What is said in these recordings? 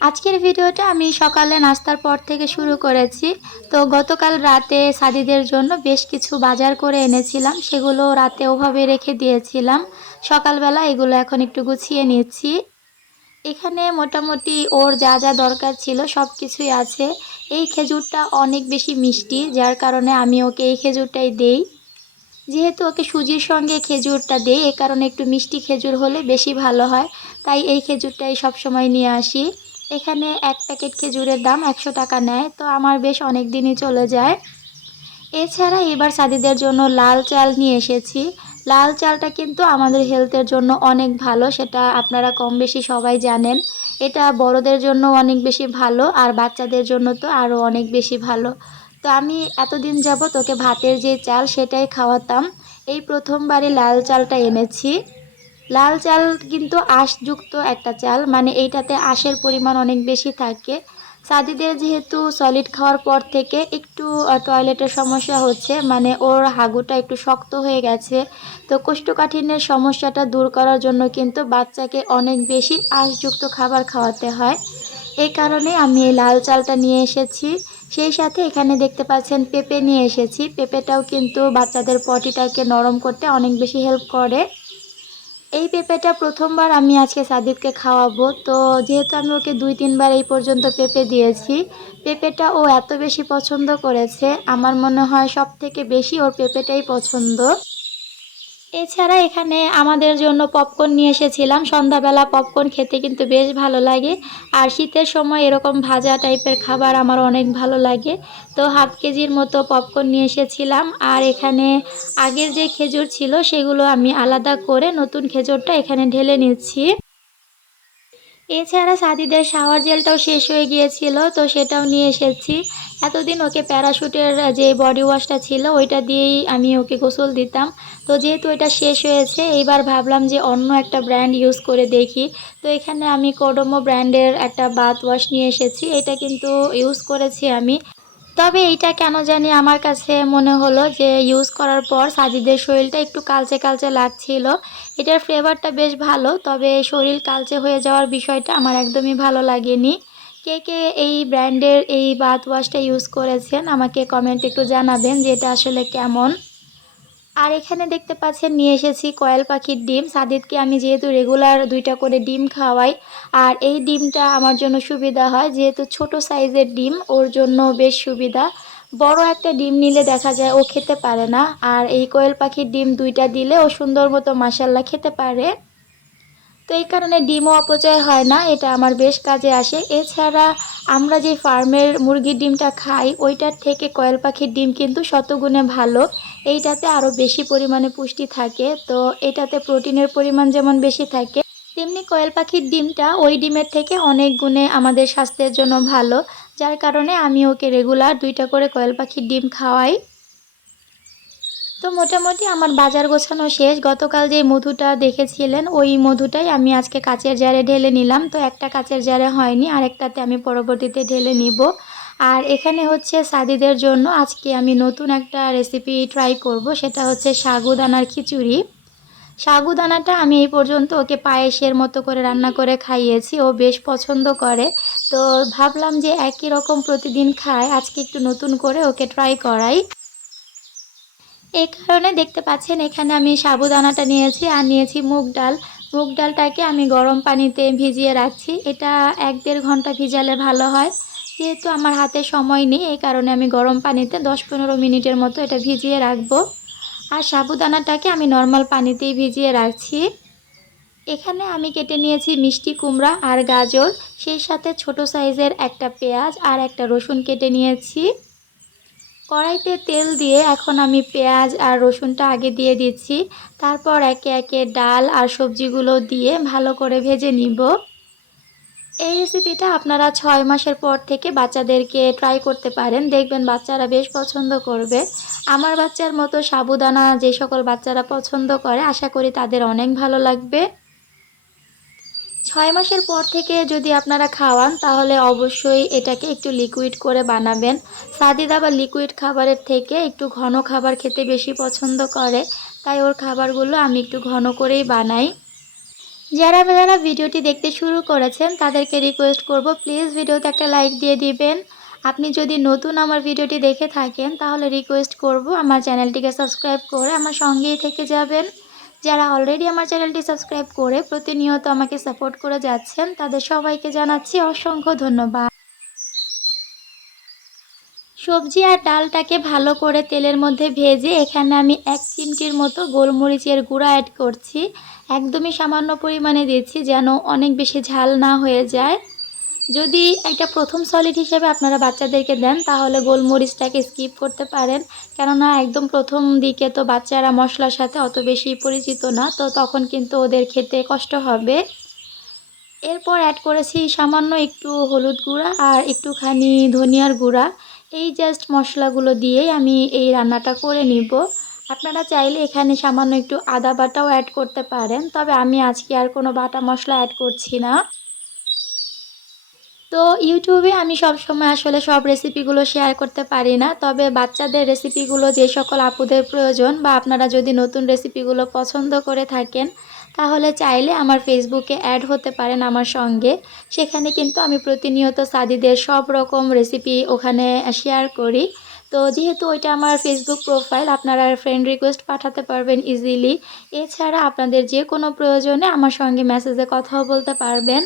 আজকের ভিডিওটা আমি সকালে নাস্তার পর থেকে শুরু করেছি। তো গতকাল রাতে সাদিদের জন্য বেশ কিছু বাজার করে এনেছিলাম, সেগুলো রাতে ওভাবে রেখে দিয়েছিলাম। সকালবেলা এগুলো এখন একটু গুছিয়ে নিচ্ছি। এখানে মোটামুটি ওর যা যা দরকার ছিল সব কিছুই আছে। এই খেজুরটা অনেক বেশি মিষ্টি, যার কারণে আমি ওকে এই খেজুরটাই দেই। যেহেতু ওকে সুজির সঙ্গে খেজুরটা দেই, এ কারণে একটু মিষ্টি খেজুর হলে বেশি ভালো হয়। তাই এই খেজুরটাই সবসময় নিয়ে আসি। এখানে এক প্যাকেট খেজুরের দাম একশো টাকা নেয়, তো আমার বেশ অনেক দিনই চলে যায়। এছাড়া এবার সাদিদের জন্য লাল চাল নিয়ে এসেছি। লাল চালটা কিন্তু আমাদের হেলথের জন্য অনেক ভালো, সেটা আপনারা কম বেশি সবাই জানেন। এটা বড়দের জন্য অনেক বেশি ভালো, আর বাচ্চাদের জন্য তো আরও অনেক বেশি ভালো। তো আমি এতদিন যাব তোকে ভাতের যে চাল সেটাই খাওয়াতাম। এই প্রথমবারে লাল চালটা এনেছি। লাল চাল কিন্তু আঁশযুক্ত একটা চাল মানে এইটাতে আঁশের পরিমাণ অনেক বেশি থাকে। সাদিদের যেহেতু সলিড খাওয়ার পর থেকে একটু টয়লেটের সমস্যা হচ্ছে মানে ওর হাগুটা একটু শক্ত হয়ে গেছে। তো কোষ্ঠকাঠিন্যের সমস্যাটা দূর করার জন্য কিন্তু বাচ্চাকে অনেক বেশি আঁশযুক্ত খাবার খাওয়াতে হয়। এই কারণে আমি এই লাল চালটা নিয়ে এসেছি। সেই সাথে এখানে দেখতে পাচ্ছেন পেঁপে নিয়ে এসেছি। পেঁপেটাও কিন্তু বাচ্চাদের পটিটাকে নরম করতে অনেক বেশি হেল্প করে। এই পেঁপেটা প্রথমবার আমি আজকে সাদিবকে খাওয়াবো। তো যেহেতু আমি ওকে দুই, তিনবার এই পর্যন্ত পেঁপে দিয়েছি, পেঁপেটা ও এত বেশি পছন্দ করেছে, আমার মনে হয় সব থেকে বেশি ওর পেঁপেটাই পছন্দ। এছাড়া এখানে আমাদের জন্য পপকর্ন নিয়ে এসেছিলাম। সন্ধ্যাবেলা পপকর্ন খেতে কিন্তু বেশ ভালো লাগে। আর শীতের সময় এরকম ভাজা টাইপের খাবার আমার অনেক ভালো লাগে। তো হাফ কেজির মতো পপকর্ন নিয়ে এসেছিলাম। আর এখানে আগের যে খেজুর ছিল, সেগুলো আমি আলাদা করে নতুন খেজুরটা এখানে ঢেলে নিচ্ছি। এছাড়া সাদিদের শাওয়ার জেলটাও শেষ হয়ে গিয়েছিল, তো সেটাও নিয়ে এসেছি। এতদিন ওকে প্যারাশুটের যে বডি ওয়াশটা ছিল, ওইটা দিয়েই আমি ওকে গোসল দিতাম। তো যেহেতু এটা শেষ হয়েছে, এইবার ভাবলাম যে অন্য একটা ব্র্যান্ড ইউজ করে দেখি। তো এখানে আমি কোডোমো ব্র্যান্ডের একটা বাথ ওয়াশ নিয়ে এসেছি, এটা কিন্তু ইউজ করেছি আমি। তবে এইটা কেন জানি আমার কাছে মনে হলো যে ইউজ করার পর সাজিদের শরীরটা একটু কালচে কালচে লাগছিল। এটার ফ্লেভারটা বেশ ভালো, তবে শরীর কালচে হয়ে যাওয়ার বিষয়টা আমার একদমই ভালো লাগেনি। কে কে এই ব্র্যান্ডের এই বাথ ওয়াশটা ইউজ করেছেন আমাকে কমেন্ট একটু জানাবেন যে এটা আসলে কেমন। আর এখানে দেখতে পাচ্ছেন, নিয়ে এসেছি কয়েল পাখির ডিম। সাদিদকে আমি যেহেতু রেগুলার দুইটা করে ডিম খাওয়াই, আর এই ডিমটা আমার জন্য সুবিধা হয়। যেহেতু ছোট সাইজের ডিম, ওর জন্য বেশ সুবিধা। বড় একটা ডিম নিলে দেখা যায় ও খেতে পারে না। আর এই কোয়েল পাখির ডিম দুইটা দিলে ও সুন্দর মতো মাসাল্লা খেতে পারে। তো এই কারণে ডিমও অপচয় হয় না, এটা আমার বেশ কাজে আসে। এছাড়া আমরা যে ফার্মের মুরগির ডিমটা খাই, ওইটার থেকে কয়েল পাখির ডিম কিন্তু শতগুণে ভালো। এইটাতে আরও বেশি পরিমাণে পুষ্টি থাকে, তো এটাতে প্রোটিনের পরিমাণ যেমন বেশি থাকে, তেমনি কয়েল পাখির ডিমটা ওই ডিমের থেকে অনেক গুণে আমাদের স্বাস্থ্যের জন্য ভালো। যার কারণে আমি ওকে রেগুলার দুইটা করে কয়েল পাখির ডিম খাওয়াই। তো মোটামুটি আমার বাজার গোছানো শেষ। গতকাল যে মধুটা দেখেছিলেন, ওই মধুটাই আমি আজকে কাচের জারে ঢেলে নিলাম। তো একটা কাচের জারে হয়নি, আরেকটাতে আমি পরবর্তীতে ঢেলে নিব। আর এখানে হচ্ছে সাদিদের জন্য আজকে আমি নতুন একটা রেসিপি ট্রাই করব, সেটা হচ্ছে সাগুদানার খিচুড়ি। সাগুদানাটা আমি এই পর্যন্ত ওকে পায়েসের মতো করে রান্না করে খাইয়েছি, ও বেশ পছন্দ করে। তো ভাবলাম যে একই রকম প্রতিদিন খায়, আজকে একটু নতুন করে ওকে ট্রাই করাই। এই কারণে দেখতে পাচ্ছেন এখানে আমি সাবুদানাটা নিয়েছি আর নিয়েছি মুগ ডাল। মুগ ডালটাকে আমি গরম পানিতে ভিজিয়ে রাখছি। এটা এক দেড় ঘণ্টা ভিজালে ভালো হয়। যেহেতু আমার হাতে সময় নেই, এই কারণে আমি গরম পানিতে দশ পনেরো মিনিটের মতো এটা ভিজিয়ে রাখব। আর সাবুদানাটাকে আমি নর্মাল পানিতেই ভিজিয়ে রাখছি। এখানে আমি কেটে নিয়েছি মিষ্টি কুমড়া আর গাজর। সেই সাথে ছোট সাইজের একটা পেঁয়াজ আর একটা রসুন কেটে নিয়েছি। কড়াইতে তেল দিয়ে এখন আমি পেঁয়াজ আর রসুনটা আগে দিয়ে দিচ্ছি। তারপর একে একে ডাল আর সবজিগুলো দিয়ে ভালো করে ভেজে নিব। এই রেসিপিটা আপনারা ছয় মাসের পর থেকে বাচ্চাদেরকে ট্রাই করতে পারেন। দেখবেন বাচ্চারা বেশ পছন্দ করবে। আমার বাচ্চার মতো সাবুদানা যে সকল বাচ্চারা পছন্দ করে, আশা করি তাদের অনেক ভালো লাগবে। ছয় মাসের পর থেকে যদি আপনারা খাওয়ান, তাহলে অবশ্যই এটাকে একটু লিকুইড করে বানাবেন। সাদিদা বা লিকুইড খাবারের থেকে একটু ঘন খাবার খেতে বেশি পছন্দ করে। তাই ওর খাবারগুলো আমি একটু ঘন করেই বানাই। যারা যারা ভিডিওটি দেখতে শুরু করেছেন, তাদেরকে রিকোয়েস্ট করব প্লিজ ভিডিওতে একটা লাইক দিয়ে দিবেন। আপনি যদি নতুন আমার ভিডিওটি দেখে থাকেন, তাহলে রিকোয়েস্ট করব, আমার চ্যানেলটিকে সাবস্ক্রাইব করে আমার সঙ্গেই থেকে যাবেন। যারা অলরেডি আমার চ্যানেলটি সাবস্ক্রাইব করে প্রতিনিয়ত আমাকে সাপোর্ট করে যাচ্ছেন, তাদের সবাইকে জানাচ্ছি অসংখ্য ধন্যবাদ। সবজি আর ডালটাকে ভালো করে তেলের মধ্যে ভেজে এখানে আমি এক চিমটির মতো গোলমরিচের গুঁড়া অ্যাড করছি। একদমই সামান্য পরিমাণে দিচ্ছি যেন অনেক বেশি ঝাল না হয়ে যায়। যদি একটা প্রথম সলিড হিসেবে আপনারা বাচ্চাদেরকে দেন, তাহলে গোলমরিচটাকে স্কিপ করতে পারেন। কেননা একদম প্রথম দিকে তো বাচ্চারা মশলার সাথে অত বেশি পরিচিত না, তো তখন কিন্তু ওদের খেতে কষ্ট হবে। এরপর অ্যাড করেছি সামান্য একটু হলুদ গুঁড়া আর একটুখানি ধনিয়ার গুঁড়া। এই জাস্ট মশলাগুলো দিয়েই আমি এই রান্নাটা করে নিব। আপনারা চাইলে এখানে সামান্য একটু আদা বাটাও অ্যাড করতে পারেন, তবে আমি আজকে আর কোনো বাটা মশলা অ্যাড করছি না। তো ইউটিউবে আমি সব সময় আসলে সব রেসিপিগুলো শেয়ার করতে পারি না। তবে বাচ্চাদের রেসিপিগুলো যে সকল আপুদের প্রয়োজন বা আপনারা যদি নতুন রেসিপিগুলো পছন্দ করে থাকেন, তাহলে চাইলে আমার ফেসবুকে অ্যাড হতে পারেন আমার সঙ্গে। সেখানে কিন্তু আমি প্রতিনিয়ত সাদিদের সব রকম রেসিপি ওখানে শেয়ার করি। তো যেহেতু ওইটা আমার ফেসবুক প্রোফাইল আপনারা ফ্রেন্ড রিকোয়েস্ট পাঠাতে পারবেন ইজিলি এছাড়া আপনাদের যে কোনো প্রয়োজনে আমার সঙ্গে মেসেজে কথাও বলতে পারবেন।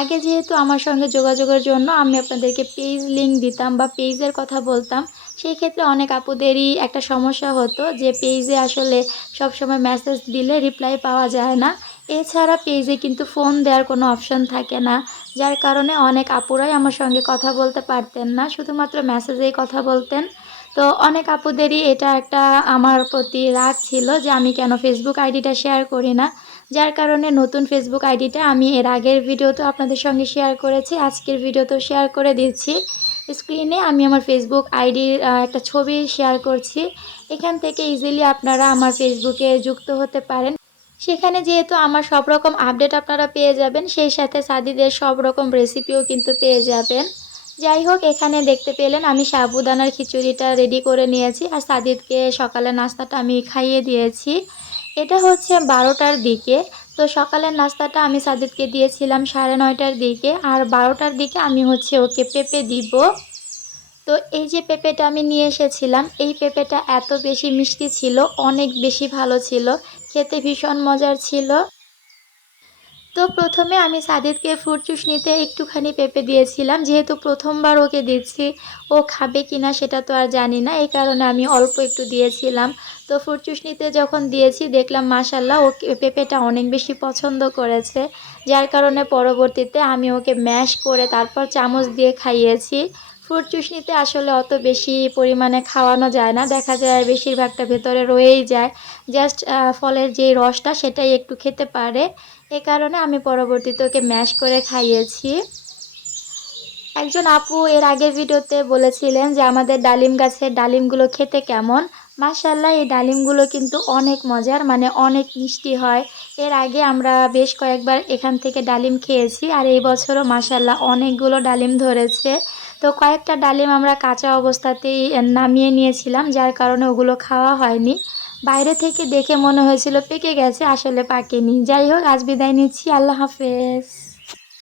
আগে যেহেতু আমার সঙ্গে যোগাযোগের জন্য আমি আপনাদেরকে পেজ লিঙ্ক দিতাম বা পেজের কথা বলতাম সেই ক্ষেত্রে অনেক আপুদেরই একটা সমস্যা হতো যে পেজে আসলে সবসময় মেসেজ দিলে রিপ্লাই পাওয়া যায় না। এছাড়া পেজে কিন্তু ফোন দেওয়ার কোনো অপশন থাকে না, যার কারণে অনেক আপুরাই আমার সঙ্গে কথা বলতে পারতেন না, শুধুমাত্র মেসেজেই কথা বলতেন। তো অনেক আপুদেরই এটা একটা আমার প্রতি রাগ ছিল যে আমি কেন ফেসবুক আইডিটা শেয়ার করি না। যার কারণে নতুন ফেসবুক আইডিটা আমি এর আগের ভিডিওতে আপনাদের সঙ্গে শেয়ার করেছি, আজকের ভিডিওতেও শেয়ার করে দিচ্ছি। স্ক্রিনে আমি আমার ফেসবুক আইডির একটা ছবি শেয়ার করছি। এখান থেকে ইজিলি আপনারা আমার ফেসবুকে যুক্ত হতে পারেন। সেখানে যেহেতু আমার সব রকম আপডেট আপনারা পেয়ে যাবেন, সেই সাথে সাদিদের সব রকম রেসিপিও কিন্তু পেয়ে যাবেন। যাই হোক এখানে দেখতে পেলেন আমি সাবুদানার খিচুড়িটা রেডি করে নিয়েছি আর সাদিদকে সকালে নাস্তাটা আমি খাইয়ে দিয়েছি। এটা হচ্ছে বারোটার দিকে। তো সকালের নাস্তাটা আমি সাদিদকে দিয়েছিলাম সাড়ে নয়টার দিকে আর বারোটার দিকে আমি হচ্ছে ওকে পেঁপে দিব। তো এই যে পেঁপেটা আমি নিয়ে এসেছিলাম, এই পেঁপেটা এত বেশি মিষ্টি ছিল, অনেক বেশি ভালো ছিল, খেতে ভীষণ মজার ছিল। তো প্রথমে আমি সাদিদকে ফ্রুট চুষনিতে একটুখানি পেঁপে দিয়েছিলাম। যেহেতু প্রথমবার ওকে দিচ্ছি, ও খাবে কি না সেটা তো আর জানি না। এই কারণে আমি অল্প একটু দিয়েছিলাম। তো ফ্রুট চুষনিতে যখন দিয়েছি, দেখলাম মাসাল্লাহ ও পেঁপেটা অনেক বেশি পছন্দ করেছে। যার কারণে পরবর্তীতে আমি ওকে ম্যাশ করে তারপর চামচ দিয়ে খাইয়েছি। ফ্রুট চুষনিতে আসলে অত বেশি পরিমাণে খাওয়ানো যায় না। দেখা যায় বেশিরভাগটা ভেতরে রয়েই যায়। জাস্ট ফলের যে রসটা সেটাই একটু খেতে পারে। এ কারণে আমি পরবর্তীতে ওকে ম্যাশ করে খাইয়েছি। একজন আপু এর আগের ভিডিওতে বলেছিলেন যে, আমাদের ডালিম গাছের ডালিমগুলো খেতে কেমন? মাশাল্লাহ এই ডালিমগুলো কিন্তু অনেক মজার মানে অনেক মিষ্টি হয়। এর আগে আমরা বেশ কয়েকবার এখান থেকে ডালিম খেয়েছি আর এই বছরও মাশাল্লাহ অনেকগুলো ডালিম ধরেছে। তো কয়েকটা ডালিম আমরা কাঁচা অবস্থাতেই নামিয়ে নিয়েছিলাম, যার কারণে ওগুলো খাওয়া হয়নি। বাইরে থেকে দেখে মনে হয়েছিল পেকে গেছে, আসলে পাকেনি। যাই হোক, আজ বিদায় নিচ্ছি। আল্লাহ হাফেজ।